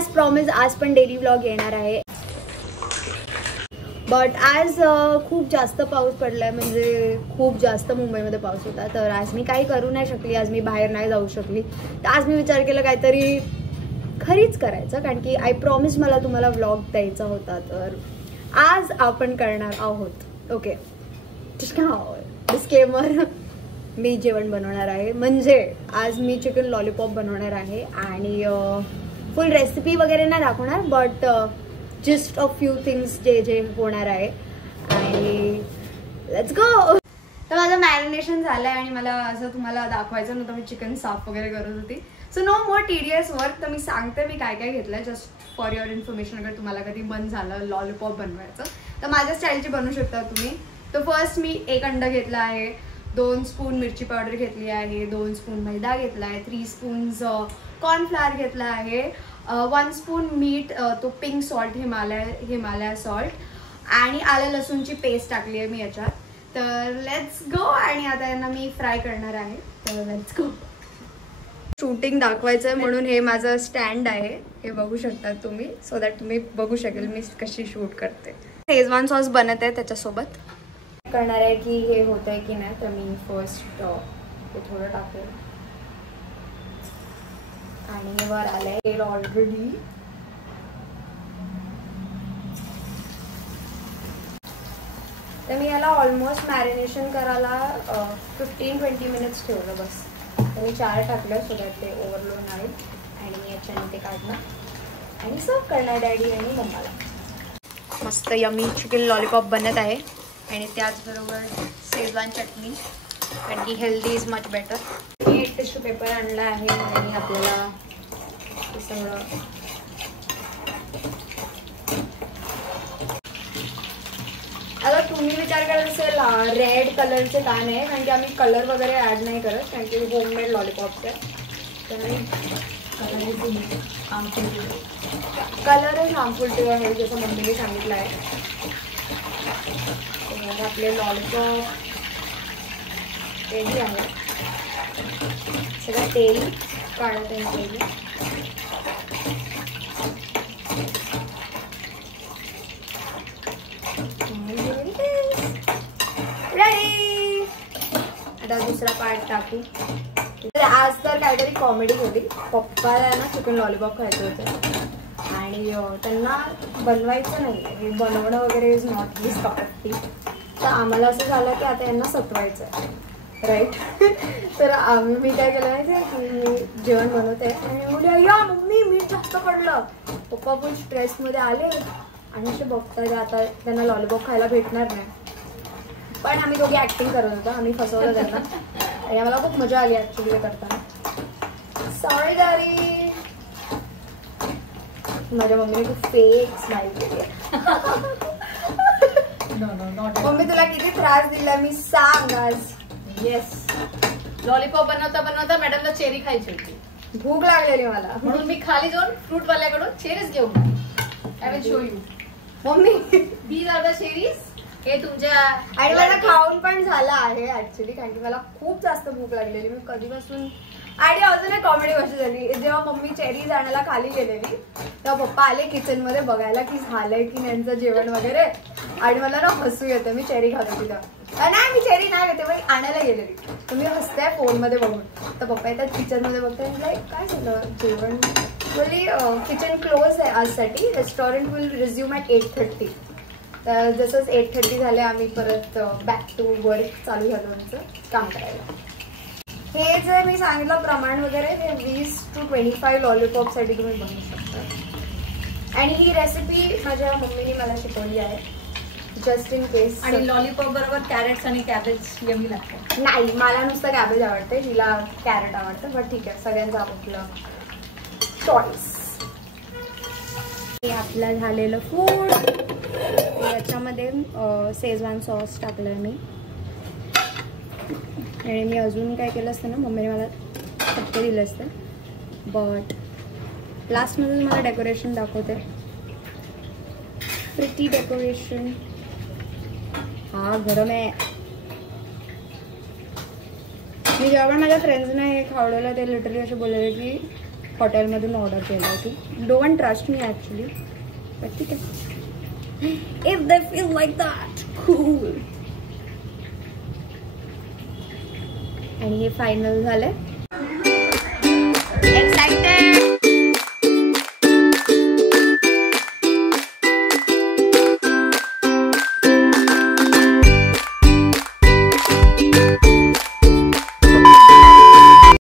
As promise आज पण daily vlog येणार आहे. बट आज खूप जास्त पाऊस पडलाय, म्हणजे खूप जास्त मुंबईमध्ये पाऊस होता. तर आज मी काही करू नाही शकली, आज मी बाहेर नाही जाऊ शकली. तर आज मी विचार केला काहीतरी खरीच करायचं, कारण की आय प्रॉमिस मला तुम्हाला व्लॉग द्यायचा होता. तर आज आपण करणार आहोत. ओके, डिस्क्लेमर, मी जेवण बनवणार आहे. म्हणजे आज मी चिकन लॉलीपॉप बनवणार आहे आणि फुल रेसिपी वगैरे नाही दाखवणार, but just a few things जे होणार आहे. आणि लेट्स गो. तर माझं मॅरिनेशन झालं आहे आणि मला असं तुम्हाला दाखवायचं नव्हतं, मी चिकन साफ वगैरे करत होती. सो नो मोर टीडियस वर्क. तर मी सांगते मी काय काय घेतलं, जस्ट फॉर युअर इन्फॉर्मेशन. अगर तुम्हाला कधी मन झालं लॉलीपॉप बनवायचं तर माझ्या स्टाईलची बनवू शकता तुम्ही. तर फर्स्ट मी 1 अंडा घेतला आहे, 2 स्पून मिरची पावडर घेतली आहे, 2 स्पून मैदा घेतला आहे, 3 स्पून्स कॉर्नफ्लॉवर घेतला आहे, 1 स्पून मीठ, तो पिंक सॉल्ट, हिमालय सॉल्ट, आणि आलं लसूणची पेस्ट टाकली आहे मी याच्यात. तर लेट्स गो. आणि आता यांना मी फ्राय करणार आहे. तर लेट्स गो. शूटिंग दाखवायचं आहे म्हणून हे माझं स्टँड आहे, हे बघू शकता तुम्ही, सो दॅट तुम्ही बघू शकेल मी कशी शूट करते. शेजवान सॉस बनत आहे त्याच्यासोबत. करणार आहे की हे होत आहे की नाही. तर मी फर्स्ट ते थोडं टाकेल आणि वर आलंय तेल ऑलरेडी. तर मी याला ऑलमोस्ट मॅरिनेशन करायला 15-20 मिनिट्स ठेवलं बस. तर मी 4 टाकलं सो दॅट ते ओव्हरलोड नाही. आणि याच्याने ते काढलं आणि सर्व करणार डॅडी आणि मम्माला. मस्त यमी चिकन लॉलीपॉप बनत आहे आणि त्याचबरोबर शेजवान चटणी, कारण की हेल्दी इज मच बेटर. मी एक टिश्यू पेपर आणला आहे आणि आपल्याला हे सगळं आता तुम्ही विचार करत असेल रेड कलरचे का नाही, कारण की आम्ही कलर वगैरे ॲड नाही करत, कारण की होममेड लॉलीपॉप्स आहे. Colour is harmful to your health, जसं मम्मीने सांगितलं आहे. आपले लॉलीपॉप रेडी आहे. सगळं तेल काढत आहे तेल. रेडी. आता दुसरा पार्ट टाकू. तर आज तर काहीतरी कॉमेडी होती. पप्पाला ना चिकन लॉलीपॉप खायचं होतं आणि त्यांना बनवायचं नाही, हे बनवणं वगैरे is not this cup of T. तर आम्हाला असं झालं की आता यांना सतवायचं आहे, राईट. तर मी काय केलं माहिती आहे की मी जेवण बनवते आणि बोलले या मम्मी मीठ जास्त पडलं. पप्पा पण स्ट्रेसमध्ये आले आणि असे बघतात आता त्यांना लॉलीपॉप खायला भेटणार नाही. पण आम्ही दोघी ॲक्टिंग करत होतो, आम्ही फसवलं त्यांना आणि आम्हाला खूप मजा आली ॲक्च्युली करताना. Sorry daddy. माझ्या मम्मीने खूप फेक स्माइल केली आहे. मम्मी तुला किती त्रास दिला मी सांग आज. येस, लॉलीपॉप बनवता बनवता मॅडमला चेरी खायची होती, भूक लागलेली मला, म्हणून मी खाली जाऊन फ्रूट वाल्याकडून चेरीज घेऊन I will show you. Mummy these are the cherries. हे तुमच्या आणि मला खाऊन पण झालं आहे ऍक्च्युली, कारण की मला खूप जास्त भूक लागलेली. मी कधीपासून. आणि अजून एक कॉमेडी गोष्ट झाली, जेव्हा मम्मी चेरीज आणायला खाली गेलेली तेव्हा पप्पा आले किचन मध्ये बघायला की झालंय की त्यांचं जेवण वगैरे. आणि मला ना हसू येतं, मी चेरी खात होती तेव्हा. नाही मी चेरी नाही घेते, पण आणायला गेलेली. तुम्ही हसताय फोन मध्ये बघून. तर पप्पा येतात किचन मध्ये बघताय, लाईक काय झालं जेवण. बोलली किचन क्लोज आहे आजसाठी, रेस्टॉरंट विल रिझ्यूम ॲट 8:30. तर जसंच 8:30 झाले आम्ही परत बॅक टू वर्क चालू झालं आमचं काम करायला. हे जे मी सांगितलं प्रमाण वगैरे हे 20 to 25 लॉलीपॉपसाठी तुम्ही बनवू शकता. आणि ही रेसिपी माझ्या मम्मीने मला शिकवली आहे, जस्ट इन केस. आणि लॉलीपॉप बरोबर कॅरेट्स आणि कॅबेज यमी लागतं. नाही, मला नुसतं कॅबेज आवडते, हिला कॅरेट आवडतं, बट ठीक आहे सगळ्यांचं आपलं चॉईस. हे आपलं झालेलं फूड. याच्यामध्ये शेजवान सॉस टाकलं मी. आणि मी अजून काय केलं असतं ना, मम्मीने मला फक्त दिलं असतं, बट लास्टमध्ये मला डेकोरेशन दाखवते. Pretty decoration. हा गरम आहे. मी जेव्हा पण माझ्या फ्रेंड्सने हे खावडवलं ते लिटरली असे बोलले की हॉटेलमधून ऑर्डर केलं होती. Don't trust me actually, but ठीक आहे. If they feel like that cool. आणि हे फायनल झालंय.